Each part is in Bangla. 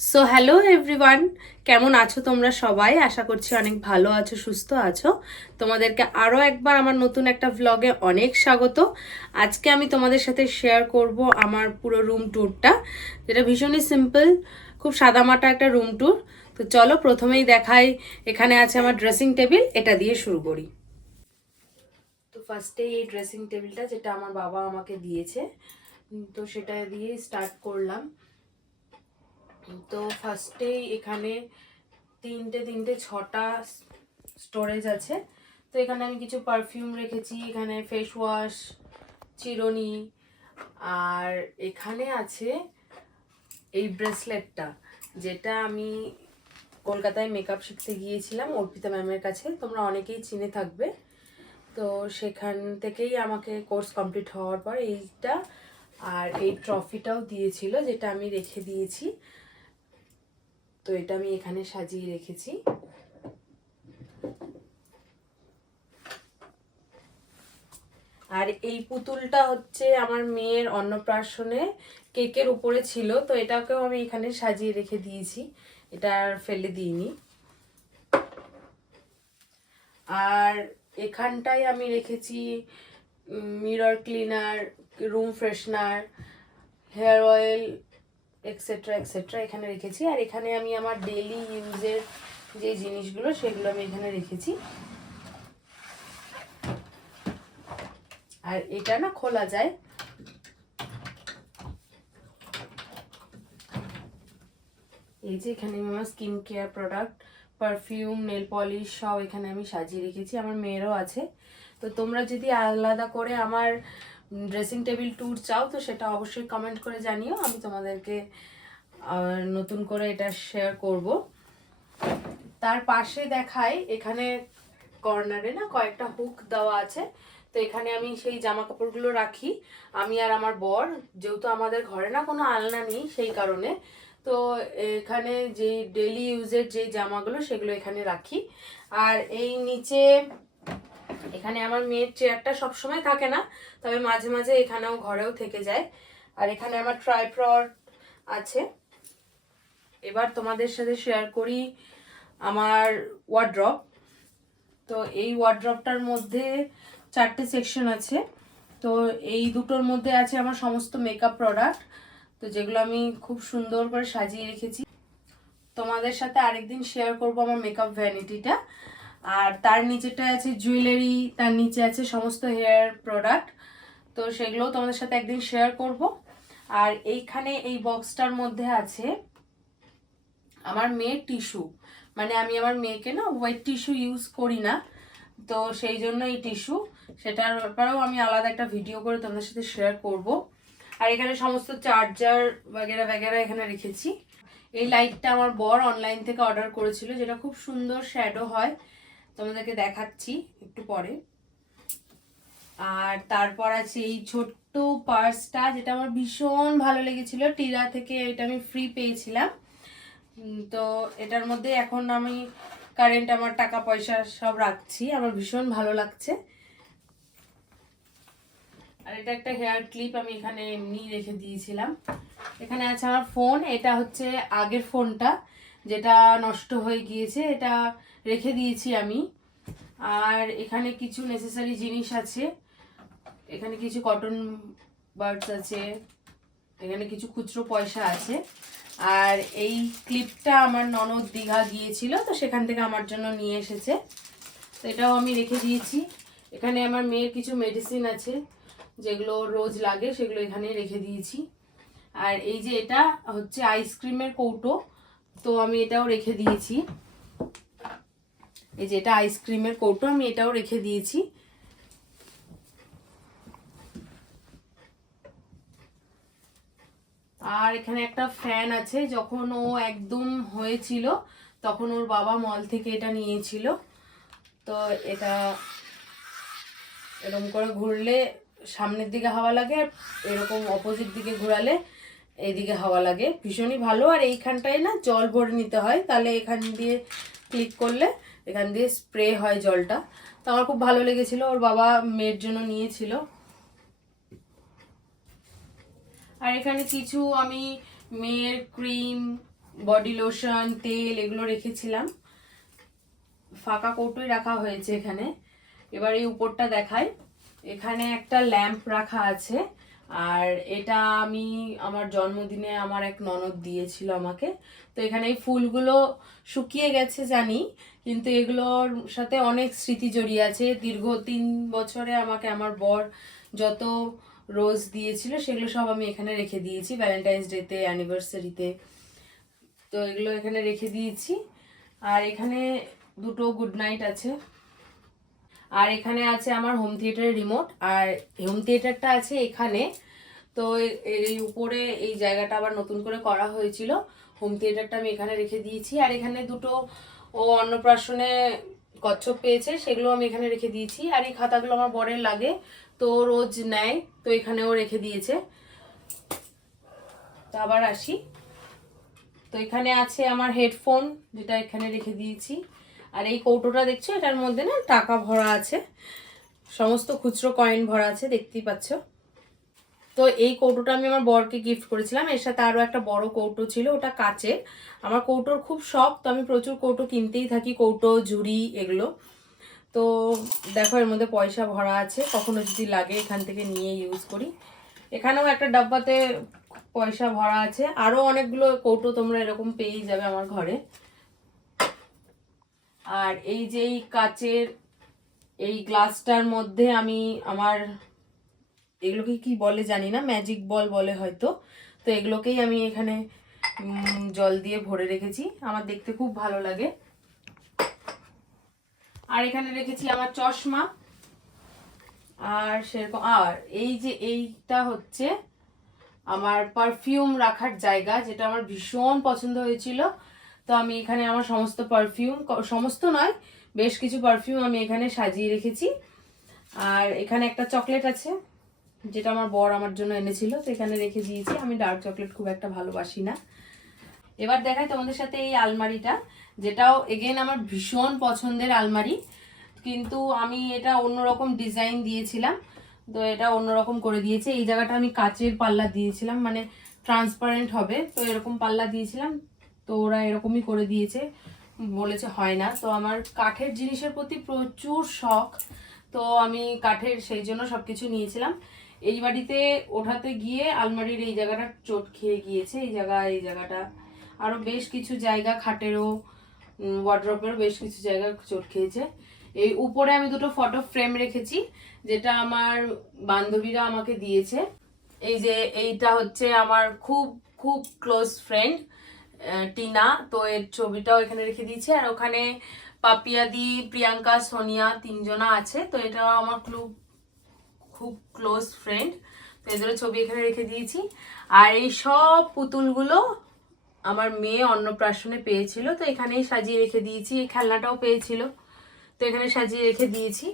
সো হ্যালো এভরিওয়ান কেমন আছো তোমরা সবাই? আশা করছি অনেক ভালো আছো, সুস্থ আছো। তোমাদেরকে আরও একবার আমার নতুন একটা ভ্লগে অনেক স্বাগত। আজকে আমি তোমাদের সাথে শেয়ার করব আমার পুরো রুম ট্যুরটা যেটা ভীষণই সিম্পল খুব সাদামাটা একটা রুম ট্যুর তো চলো, প্রথমেই দেখাই, এখানে আছে আমার ড্রেসিং টেবিল এটা দিয়ে শুরু করি। তো ফার্স্টেই এই ড্রেসিং টেবিলটা যেটা আমার বাবা আমাকে দিয়েছে। তো সেটা দিয়ে স্টার্ট করলাম। তো ফার্স্টেই এখানে তিনটে তিনটে, ছটা স্টোরেজ আছে। তো এখানে আমি কিছু পারফিউম রেখেছি, এখানে ফেস ওয়াশ চিরুনি, আর এখানে আছে এই ব্রেসলেটটা যেটা আমি কলকাতায় মেকআপ শিখতে গিয়েছিলাম অর্পিতা ম্যামের কাছে, তোমরা অনেকেই চিনে থাকবে। তো সেখান থেকেই আমাকে কোর্স কমপ্লিট হওয়ার পর এইটা আর এই ট্রফিটাও দিয়েছিল, যেটা আমি রেখে দিয়েছি। তো এটা আমি এখানে সাজিয়ে রেখেছি। আর এই পুতুলটা হচ্ছে আমার মেয়ের অন্নপ্রাশনে কেকের উপরে ছিল, তো এটাকেও আমি এখানে সাজিয়ে রেখে দিয়েছি। এটা আর ফেলে দিইনি। আর এখানটায় আমি রেখেছি mirror cleaner room freshener hair oil etcetera etcetera এখানে রেখেছি। আর এখানে আমি আমার ডেলি ইউজের যে জিনিসগুলো, সেগুলো আমি এখানে রেখেছি। আর এটা না খোলা যায়। এই যে এখানে আমি আমার skin care product perfume nail polish সব এখানে আমি সাজিয়ে রেখেছি। আমার মেয়েরও আছে। তো তোমরা যদি আলাদা করে আমার ড্রেসিং টেবিল ট্যুর চাও, তো সেটা অবশ্যই কমেন্ট করে জানিও। আমি তোমাদেরকে নতুন করে এটা শেয়ার করব। তার পাশে দেখাই, এখানে কর্নারে না কয়েকটা হুক দেওয়া আছে। তো এখানে আমি সেই জামা কাপড়গুলো রাখি। আমি আর আমার বর, যেহেতু আমাদের ঘরে না কোনো আলনা নেই সেই কারণে, তো এখানে যে ডেলি ইউজের যে জামাগুলো সেগুলো এখানে রাখি। আর এই নিচে এখানে আমার মেয়ের চেয়ারটা সবসময় থাকে না, তবে মাঝে মাঝে এখানেও ঘরেও থেকে যায়। আর এখানে আমার ট্রাইপ্রড আছে। এবার তোমাদের সাথে শেয়ার করি আমার ওয়ার্ড্রপ তো এই ওয়ার্ড্রপটার মধ্যে চারটে সেকশন আছে। তো এই দুটোর মধ্যে আছে আমার সমস্ত মেকআপ প্রোডাক্ট তো যেগুলো আমি খুব সুন্দর করে সাজিয়ে রেখেছি। তোমাদের সাথে আরেকদিন শেয়ার করব আমার মেকআপ ভ্যানিটিটা আর তার নিচেটা আছে জুয়েলারি তার নিচে আছে সমস্ত হেয়ার প্রোডাক্ট তো সেগুলোও তোমাদের সাথে একদিন শেয়ার করব। আর এইখানে এই বক্সটার মধ্যে আছে আমার মেয়ের টিস্যু মানে আমি আমার মেয়েকে না হোয়াইট টিস্যু ইউজ করি না। তো সেই জন্য এই টিস্যু সেটার ব্যাপারেও আমি আলাদা একটা ভিডিও করে তোমাদের সাথে শেয়ার করব। আর এখানে সমস্ত চার্জার বাগেরা বাগেরা এখানে রেখেছি। এই লাইটটা আমার বর অনলাইন থেকে অর্ডার করেছিল, যেটা খুব সুন্দর শ্যাডো হয়। তোমাদেরকে দেখাচ্ছি একটু পরে। আর তারপর আছে এই ছোট্ট পার্সটা, যেটা আমার ভীষণ ভালো লেগেছিল। টিরা থেকে এটা আমি ফ্রি পেয়েছিলাম। তো এটার মধ্যে এখন আমি কারেন্ট আমার টাকা পয়সা সব রাখছি। আমার ভীষণ ভালো লাগছে। আর এটা একটা হেয়ার ক্লিপ আমি এখানে এমনি রেখে দিয়েছিলাম। এখানে আছে আমার ফোন এটা হচ্ছে আগের ফোনটা যেটা নষ্ট হয়ে গিয়েছে। এটা রেখে দিয়েছি আমি। আর এখানে কিছু নেসেসারি জিনিস আছে। এখানে কিছু কটন বার্ডস আছে, এখানে কিছু খুচরো পয়সা আছে। আর এই ক্লিপটা আমার ননদ দীঘা গিয়েছিল, তো সেখান থেকে আমার জন্য নিয়ে এসেছে। তো এটাও আমি রেখে দিয়েছি। এখানে আমার মেয়ের কিছু মেডিসিন আছে, যেগুলো রোজ লাগে, সেগুলো এখানে রেখে দিয়েছি। আর এই যে এটা হচ্ছে আইসক্রিমের কৌটো, তো আমি এটাও রেখে দিয়েছি। এই যে এটা আইসক্রিমের কৌটো, আমি এটাও রেখে দিয়েছি। আর এখানে একটা ফ্যান আছে, যখন ও একদম হয়েছিল, তখন ওর বাবা মল থেকে এটা নিয়েছিল। তো এটা এরকম করে ঘুরলে সামনের দিকে হাওয়া লাগে এরকম অপোজিট দিকে ঘোরালে এইদিকে হাওয়া লাগে। ভীষণই ভালো, আর এইখানটায় না জল ভরে নিতে হয়, তাহলে এখান দিয়ে ক্লিক করলে এখান দিয়ে স্প্রে হয় জলটা। তো আমার খুব ভালো লেগেছিল, ওর বাবা মেয়ের জন্য নিয়েছিল। আর এখানে কিছু আমি মেয়ের ক্রিম বডি লোশন তেল এগুলো রেখেছিলাম। ফাঁকা কৌটোই রাখা হয়েছে এখানে। এবার এই উপরটা দেখায় এখানে একটা ল্যাম্প রাখা আছে। আর এটা আমি আমার জন্মদিনে আমার এক ননদ দিয়েছিল আমাকে। তো এখানে এই ফুলগুলো শুকিয়ে গেছে জানি, কিন্তু এগুলোর সাথে অনেক স্মৃতি জড়িয়ে আছে। দীর্ঘ তিন বছরে আমাকে আমার বর যত রোজ দিয়েছিল সেগুলো সব আমি এখানে রেখে দিয়েছি। ভ্যালেন্টাইন্স ডেতে অ্যানিভার্সারিতে তো। এগুলো এখানে রেখে দিয়েছি। আর এখানে দুটো গুড নাইট আছে। আর এখানে আছে আমার হোম থিয়েটারের রিমোট আর হোম থিয়েটারটা আছে এখানে। তো এই উপরে এই জায়গাটা আবার নতুন করে করা হয়েছিল। হোম থিয়েটারটা আমি এখানে রেখে দিয়েছি। আর এখানে দুটো ও অন্নপ্রাশনে কচ্ছপ পেয়েছে, সেগুলো আমি এখানে রেখে দিয়েছি। আর এই খাতাগুলো আমার বরের লাগে, তো রোজ নেয়, তো এখানেও রেখে দিয়েছে। তো আবার আসি। তো এখানে আছে আমার হেডফোন যেটা এখানে রেখে দিয়েছি। আর এই কৌটোটা দেখছ? এটার মধ্যে না টাকা ভরা আছে। সমস্ত খুচরো কয়েন ভরা আছে, দেখতেই পাচ্ছ। তো এই কৌটোটা আমি আমার বরকে গিফট করেছিলাম। এর সাথে আরও একটা বড় কৌটো ছিল, ওটা কাচের। আমার কৌটোর খুব শখ, তো আমি প্রচুর কৌটো কিনতেই থাকি, কৌটো, ঝুড়ি এগুলো। তো দেখো, এর মধ্যে পয়সা ভরা আছে। কখনো যদি লাগে, এখান থেকে নিয়ে ইউজ করি। এখানেও একটা ডাব্বাতে পয়সা ভরা আছে। আরও অনেকগুলো কৌটো তোমরা এরকম পেয়েই যাবে আমার ঘরে। আর এই যে এই কাচের এই গ্লাসটার মধ্যে আমি আমার এগুলোকে কি বলে জানি না ম্যাজিক বল বলে হয়তো। তো এগুলোকেই আমি এখানে জল দিয়ে ভরে রেখেছি। আমার দেখতে খুব ভালো লাগে। আর এখানে রেখেছি আমার চশমা। আর সেরকম, আর এই যে এইটা হচ্ছে আমার পারফিউম রাখার জায়গা, যেটা আমার ভীষণ পছন্দ হয়েছিল। তো আমি এখানে আমার সমস্ত পারফিউম সমস্ত নয়, বেশ কিছু পারফিউম আমি এখানে সাজিয়ে রেখেছি। আর এখানে একটা চকলেট আছে, যেটা আমার বর আমার জন্য এনেছিল, তো এখানে রেখে দিয়েছি। আমি ডার্ক চকলেট খুব একটা ভালোবাসি না। এবার দেখাই তোমাদের সাথে এই আলমারিটা, যেটাও এগেন আমার ভীষণ পছন্দের আলমারি। কিন্তু আমি এটা অন্যরকম ডিজাইন দিয়েছিলাম, তো এটা অন্যরকম করে দিয়েছে। এই জায়গাটা আমি কাচের পাল্লা দিয়েছিলাম মানে ট্রান্সপারেন্ট হবে, তো এরকম পাল্লা দিয়েছিলাম। তো ওরা এরকমই করে দিয়েছে। বলেছে হয় না। তো আমার কাঠের জিনিসের প্রতি প্রচুর শখ। তো আমি কাঠের সেই জন্য সব কিছু নিয়েছিলাম। এই বাড়িতে ওঠাতে গিয়ে আলমারির এই জায়গাটা চোট খেয়ে গিয়েছে। এই জায়গা, এই জায়গাটা। আরও বেশ কিছু জায়গা খাটেরও ওয়ার্ড্রপেরও বেশ কিছু জায়গা চোট খেয়েছে। এই উপরে আমি দুটো ফটো ফ্রেম রেখেছি, যেটা আমার বান্ধবীরা আমাকে দিয়েছে। এই যে, এইটা হচ্ছে আমার খুব খুব ক্লোজ ফ্রেন্ড টিনা, তো এর ছবিটাও এখানে রেখে দিয়েছি। আর ওখানে পাপিয়াদি প্রিয়াঙ্কা, সোনিয়া তিনজনা আছে। তো এটা আমার খুব খুব ক্লোজ ফ্রেন্ড তো এদেরও ছবি এখানে রেখে দিয়েছি। আর এই সব পুতুলগুলো আমার মেয়ে অন্নপ্রাশনে পেয়েছিল। তো এখানেই সাজিয়ে রেখে দিয়েছি। এই খেলনাটাও পেয়েছিল। তো এখানে সাজিয়ে রেখে দিয়েছি।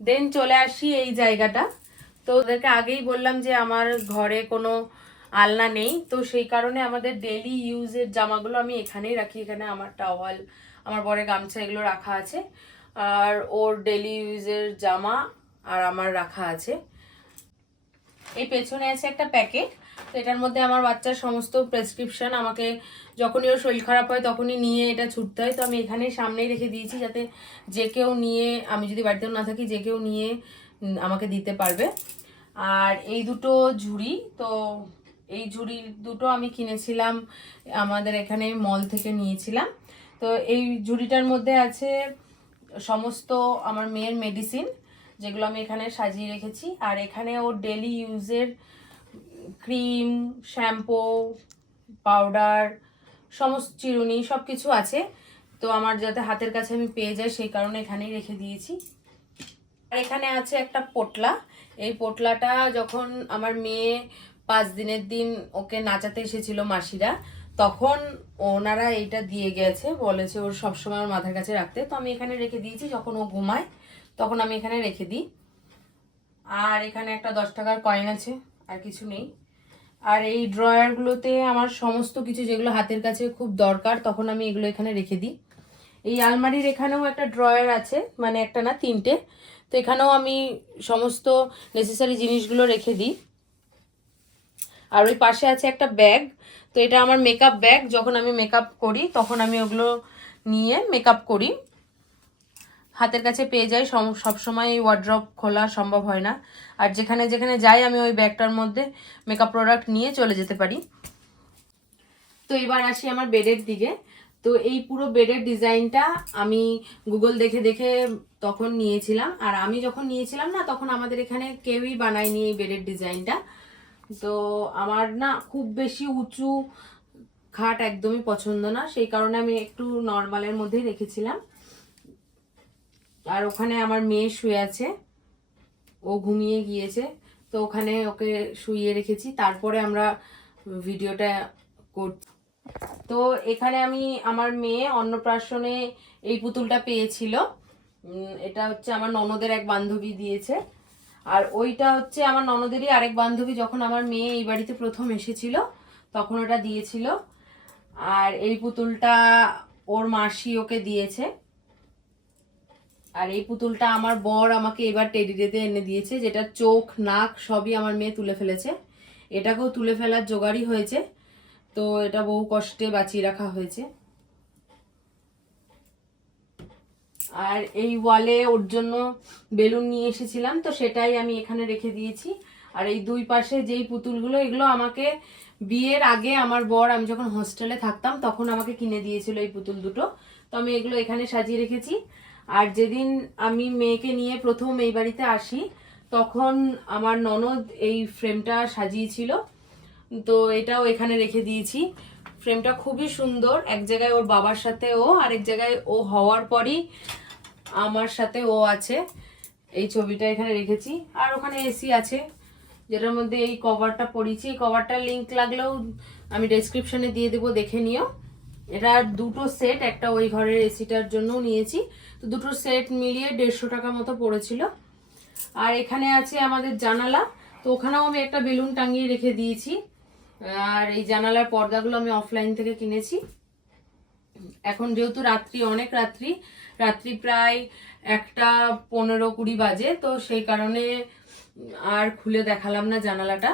দেন চলে আসি এই জায়গাটা। তো ওদেরকে আগেই বললাম যে আমার ঘরে কোনো আলনা নেই। তো সেই কারণে আমাদের ডেলি ইউজের জামাগুলো আমি এখানেই রাখি। এখানে আমার টাওয়াল আমার বরে গামছা এগুলো রাখা আছে। আর ওর ডেলি ইউজের জামা আর আমার রাখা আছে। এই পেছনে আছে একটা প্যাকেট তো এটার মধ্যে আমার বাচ্চার সমস্ত প্রেসক্রিপশন আমাকে যখনই ওর শরীর খারাপ হয় তখনই নিয়ে এটা ছুটতে হয়। তো আমি এখানেই সামনেই রেখে দিয়েছি যাতে যে কেউ নিয়ে, আমি যদি বাড়িতেও না থাকি যে কেউ নিয়ে আমাকে দিতে পারবে। আর এই দুটো ঝুড়ি, তো এই ঝুড়ি দুটো আমি কিনেছিলাম, আমাদের এখানে মল থেকে নিয়েছিলাম। তো এই ঝুড়িটার মধ্যে আছে সমস্ত আমার মেয়ের মেডিসিন যেগুলো আমি এখানে সাজিয়ে রেখেছি। আর এখানে ওর ডেলি ইউজের ক্রিম শ্যাম্পু পাউডার সমস্ত চিরুনি সব কিছু আছে। তো আমার যাতে হাতের কাছে আমি পেয়ে যাই, সেই কারণে এখানেই রেখে দিয়েছি। আর এখানে আছে একটা পোটলা। এই পোটলাটা যখন আমার মেয়ে পাঁচ দিনের দিন ওকে নাচাতে এসেছিল মাসিরা, তখন ওনারা এইটা দিয়ে গেছে, বলেছে ওর সবসময় ওর মাথার কাছে রাখতে। তো আমি এখানে রেখে দিয়েছি, যখন ও ঘুমায়, তখন আমি এখানে রেখে দিই। আর এখানে একটা দশ টাকার কয়েন আছে, আর কিছু নেই। আর এই ড্রয়ারগুলোতে আমার সমস্ত কিছু যেগুলো হাতের কাছে খুব দরকার, তখন আমি এগুলো এখানে রেখে দিই। এই আলমারির এখানেও একটা ড্রয়ার আছে মানে একটা না, তিনটে। তো এখানেও আমি সমস্ত নেসেসারি জিনিসগুলো রেখে দিই। আর ওই পাশে আছে একটা ব্যাগ। তো এটা আমার মেকআপ ব্যাগ যখন আমি মেকআপ করি, তখন আমি ওগুলো নিয়ে মেকআপ করি। হাতের কাছে পেয়ে যাই, সম- সবসময় ওয়ার্ড্রপ খোলা সম্ভব হয় না। আর যেখানে যেখানে যাই, আমি ওই ব্যাগটার মধ্যে মেকআপ প্রোডাক্ট নিয়ে চলে যেতে পারি। তো এবার আসি আমার বেডের দিকে। তো এই পুরো বেডের ডিজাইনটা আমি গুগল দেখে দেখে তখন নিয়েছিলাম। আর আমি যখন নিয়েছিলাম না, তখন আমাদের এখানে কেউই বানায়নি এই বেডের ডিজাইনটা তো আমার না খুব বেশি উঁচু খাট একদমই পছন্দ না, সেই কারণে আমি একটু নর্মালের মধ্যেই রেখেছিলাম। আর ওখানে আমার মেয়ে শুয়ে আছে, ও ঘুমিয়ে গিয়েছে, তো ওখানে ওকে শুইয়ে রেখেছি, তারপরে আমরা ভিডিওটা করছি তো এখানে আমি আমার মেয়ে অন্নপ্রাশনে এই পুতুলটা পেয়েছিল। এটা হচ্ছে আমার ননদের এক বান্ধবী দিয়েছে। আর ওইটা হচ্ছে আমার ননদেরই আরেক বান্ধবী যখন আমার মেয়ে এই বাড়িতে প্রথম এসেছিল, তখন ওটা দিয়েছিল। আর এই পুতুলটা ওর মাসি ওকে দিয়েছে। আর এই পুতুলটা আমার বর আমাকে এবার টেডি ডেতে এনে দিয়েছে, যেটা চোখ, নাক সবই আমার মেয়ে তুলে ফেলেছে। এটাকেও তুলে ফেলার জোগাড়ই হয়েছে। তো এটা বহু কষ্টে বাঁচিয়ে রাখা হয়েছে। আর এই ওয়ালে ওর জন্য বেলুন নিয়ে এসেছিলাম, তো সেটাই আমি এখানে রেখে দিয়েছি। আর এই দুই পাশে যেই পুতুলগুলো, এগুলো আমাকে বিয়ের আগে আমার বর, আমি যখন হোস্টেলে থাকতাম, তখন আমাকে কিনে দিয়েছিল এই পুতুল দুটো। তো আমি এগুলো এখানে সাজিয়ে রেখেছি। আর যেদিন আমি মেয়েকে নিয়ে প্রথম এই বাড়িতে আসি, তখন আমার ননদ এই ফ্রেমটা সাজিয়েছিল। তো এটাও এখানে রেখে দিয়েছি। ফ্রেমটা খুবই সুন্দর, এক জায়গায় ওর বাবার সাথে ও, আরেক জায়গায় ও হওয়ার পরই আমার সাথে ও আছে। এই ছবিটা এখানে রেখেছি। আর ওখানে এসি আছে, যেটার মধ্যে এই কভারটা পড়িয়েছি এই কভারটার লিঙ্ক লাগলেও আমি ডেসক্রিপশনে দিয়ে দেবো, দেখে নিও। এটা দুটো সেট একটা ওই ঘরের এসিটার জন্য নিয়েছি। তো দুটো সেট মিলিয়ে দেড়শো টাকা মতো পড়েছিল। আর এখানে আছে আমাদের জানালা। তো ওখানেও আমি একটা বেলুন টাঙিয়ে রেখে দিয়েছি। আর এই জানালার পর্দাগুলো আমি অফলাইন থেকে কিনেছি। এখন যেহেতু রাত্রি, অনেক রাত্রি রাত্রি প্রায় একটা পনেরো কুড়ি বাজে, তো সেই কারণে আর খুলে দেখালাম না জানালাটা।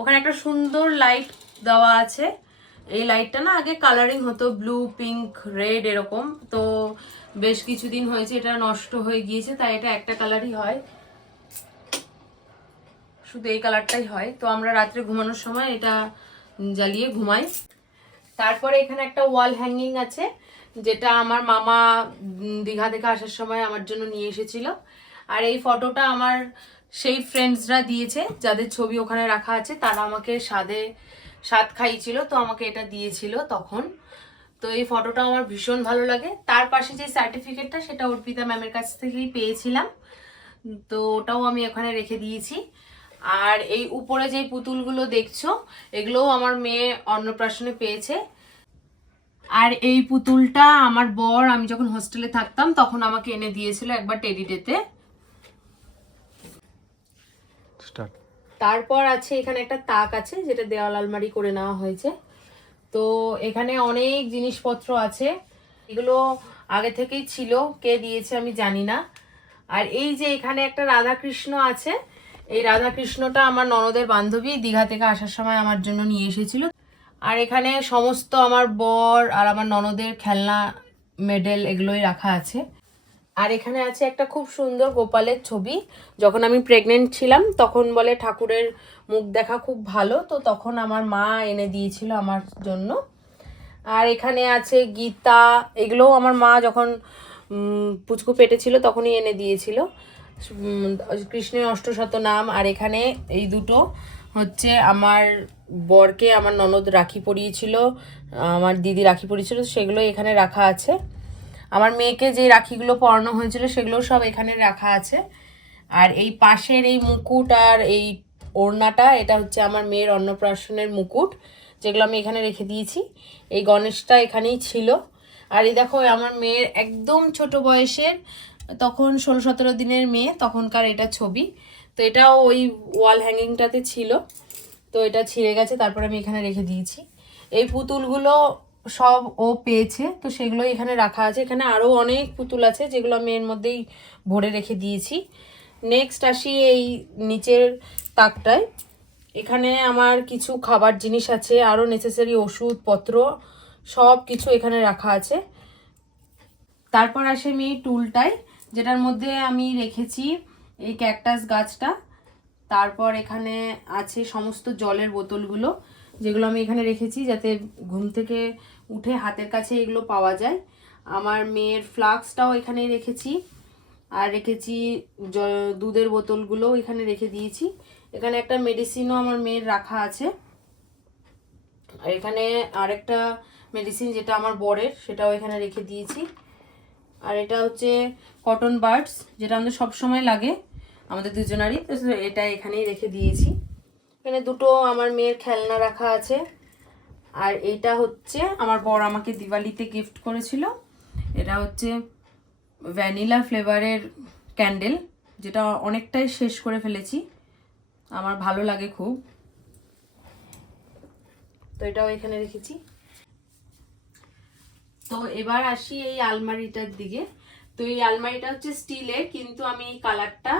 ওখানে একটা সুন্দর লাইট দেওয়া আছে। এই লাইটটা না আগে কালারিং হতো ব্লু পিঙ্ক রেড এরকম। তো বেশ কিছুদিন হয়েছে, এটা নষ্ট হয়ে গিয়েছে, তাই এটা একটা কালারই হয়। শুধু এই কালারটাই হয়। তো আমরা রাত্রে ঘুমানোর সময় এটা জ্বালিয়ে ঘুমাই। তারপরে এখানে একটা ওয়াল হ্যাঙ্গিং আছে, যেটা আমার মামা দীঘা থেকে আসার সময় আমার জন্য নিয়ে এসেছিল। আর এই ফটোটা আমার সেই ফ্রেন্ডসরা দিয়েছে, যাদের ছবি ওখানে রাখা আছে, তারা আমাকে স্বাদে, স্বাদ খাইয়েছিল, তো আমাকে এটা দিয়েছিল তখন। তো এই ফটোটা আমার ভীষণ ভালো লাগে। তার পাশে যে সার্টিফিকেটটা সেটা অর্পিতা ম্যামের কাছ থেকেই পেয়েছিলাম। তো ওটাও আমি ওখানে রেখে দিয়েছি। আর এই উপরে যে পুতুলগুলো দেখছ এগুলোও আমার মেয়ে অন্নপ্রাশনে পেয়েছে। আর এই পুতুলটা আমার বর আমি যখন হোস্টেলে থাকতাম তখন আমাকে এনে দিয়েছিল একবার টেডি ডেতে। তারপর আছে এখানে একটা তাক আছে যেটা দেওয়াল আলমারি করে নেওয়া হয়েছে। তো এখানে অনেক জিনিসপত্র আছে। এগুলো আগে থেকেই ছিল কে দিয়েছে আমি জানি না। আর এই যে এখানে একটা রাধাকৃষ্ণ আছে এই রাধা কৃষ্ণটা আমার ননদের বান্ধবী, দীঘা থেকে আসার সময় আমার জন্য নিয়ে এসেছিল। আর এখানে সমস্ত আমার বর আর আমার ননদের খেলনা, মেডেল এগুলোই রাখা আছে। আর এখানে আছে একটা খুব সুন্দর গোপালের ছবি। যখন আমি প্রেগনেন্ট ছিলাম, তখন বলে ঠাকুরের মুখ দেখা খুব ভালো, তো তখন আমার মা এনে দিয়েছিল আমার জন্য। আর এখানে আছে গীতা, এগুলোও আমার মা যখন পুচকু পেটে ছিল তখনই এনে দিয়েছিল। কৃষ্ণের অষ্টশত নাম, আর এখানে এই দুটো হচ্ছে আমার বরকে আমার ননদ রাখি পরিয়েছিল, আমার দিদি রাখি পরিয়েছিল, সেগুলো এখানে রাখা আছে। আমার মেয়েকে যে রাখিগুলো পরানো হয়েছিল সেগুলো সব এখানে রাখা আছে। আর এই পাশের এই মুকুট আর এই ওড়নাটা, এটা হচ্ছে আমার মেয়ের অন্নপ্রাশনের মুকুট, যেগুলো আমি এখানে রেখে দিয়েছি। এই গণেশটা এখানেই ছিল। আর এই দেখো, আমার মেয়ের একদম ছোট বয়সের তখন ষোলো সতেরো দিনের মেয়ে, তখনকার এটা ছবি। তো এটাও ওই ওয়াল হ্যাঙ্গিংটাতে ছিল। তো এটা ছিঁড়ে গেছে, তারপর আমি এখানে রেখে দিয়েছি। এই পুতুলগুলো সব ও পেয়েছে, তো সেগুলো এখানে রাখা আছে। এখানে আরও অনেক পুতুল আছে, যেগুলো আমি এর মধ্যেই ভরে রেখে দিয়েছি। নেক্সট আসি এই নিচের তাকটায়। এখানে আমার কিছু খাবার জিনিস আছে আরও নেসেসারি ওষুধপত্র সব কিছু এখানে রাখা আছে। তারপর আসে আমি এই টুলটায়। যেটার মধ্যে আমি রেখেছি এই ক্যাকটাস গাছটা। তারপর এখানে আছে সমস্ত জলের বোতলগুলো, যেগুলো আমি এখানে রেখেছি যাতে ঘুম থেকে উঠে হাতের কাছে এগুলো পাওয়া যায়। আমার মেয়ের ফ্লাক্সটাও এখানেই রেখেছি আর রেখেছি জ- দুধের বোতলগুলোও এখানে রেখে দিয়েছি। এখানে একটা মেডিসিনও আমার মেয়ের রাখা আছে। আর এখানে আরেকটা মেডিসিন যেটা আমার বরের, সেটাও এখানে রেখে দিয়েছি। আর এটা হচ্ছে কটন বার্ডস যেটা আমাদের সব সময় লাগে, আমাদের দুজনারই। তো এটা এখানেই রেখে দিয়েছি। এখানে দুটো আমার মেয়ের খেলনা রাখা আছে। আর এটা হচ্ছে আমার বর আমাকে দিওয়ালিতে গিফট করেছিল। এটা হচ্ছে ভ্যানিলা ফ্লেভারের ক্যান্ডেল যেটা অনেকটাই শেষ করে ফেলেছি। আমার ভালো লাগে খুব। তো এটাও এখানে রেখেছি। তো এবার আসি এই আলমারিটার দিকে। তো এই আলমারিটা হচ্ছে স্টিলের, কিন্তু আমি এই কালারটা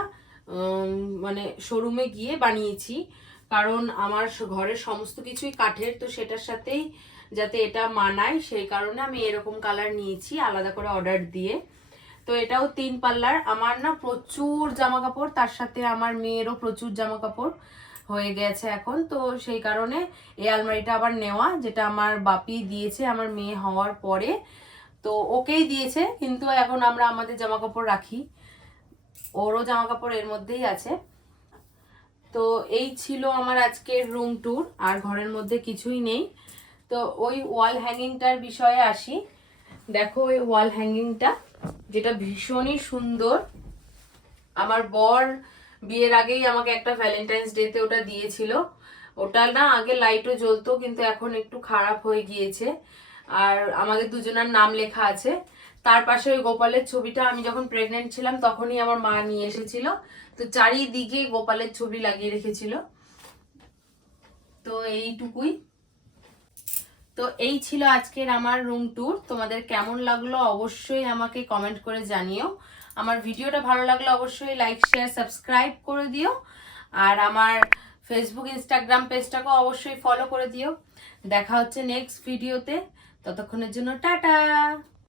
মানে শোরুমে গিয়ে বানিয়েছি। কারণ আমার ঘরের সমস্ত কিছুই কাঠের, তো সেটার সাথেই যাতে এটা মানায়, সেই কারণে আমি এরকম কালার নিয়েছি, আলাদা করে অর্ডার দিয়ে। তো এটাও তিন পাল্লার। আমার না প্রচুর জামা কাপড় তার সাথে আমার মেয়েরও প্রচুর জামা কাপড় হয়ে গেছে এখন। তো সেই কারণে এই আলমারিটা আবার নেওয়া, যেটা আমার বাপি দিয়েছে আমার মেয়ে হওয়ার পরে। তো ওকেই দিয়েছে, কিন্তু এখন আমরা আমাদের জামা কাপড় রাখি। ওরও জামা কাপড় এর মধ্যেই আছে। তো এই ছিল আমার আজকের রুম ট্যুর আর ঘরের মধ্যে কিছুই নেই। তো ওই ওয়াল হ্যাঙ্গিংটার বিষয়ে আসি। দেখো ওই ওয়াল হ্যাঙ্গিংটা যেটা ভীষণই সুন্দর। আমার বর বিয়ের আগেই আমাকে একটা ভ্যালেন্টাইন্স ডেতে ওটা দিয়েছিল। ওটা না আগে লাইটও জ্বলতো, কিন্তু এখন একটু খারাপ হয়ে গিয়েছে। আর আমাদের দুজনের নাম লেখা আছে। তার পাশে ওই গোপালের ছবিটা, আমি যখন প্রেগনেন্ট ছিলাম তখনই আমার মা নিয়ে এসেছিল। তো চারিদিকে গোপালের ছবি লাগিয়ে রেখেছিল। তো এইটুকুই। তো এই ছিল আজকের আমার রুম ট্যুর তোমাদের কেমন লাগল অবশ্যই আমাকে কমেন্ট করে জানিও। আমার ভিডিওটা ভালো লাগলে অবশ্যই লাইক শেয়ার সাবস্ক্রাইব করে দিও। আর আমার ফেসবুক ইনস্টাগ্রাম পেজটাকেও অবশ্যই ফলো করে দিও। দেখা হচ্ছে নেক্সট ভিডিওতে ততক্ষণের জন্য টাটা!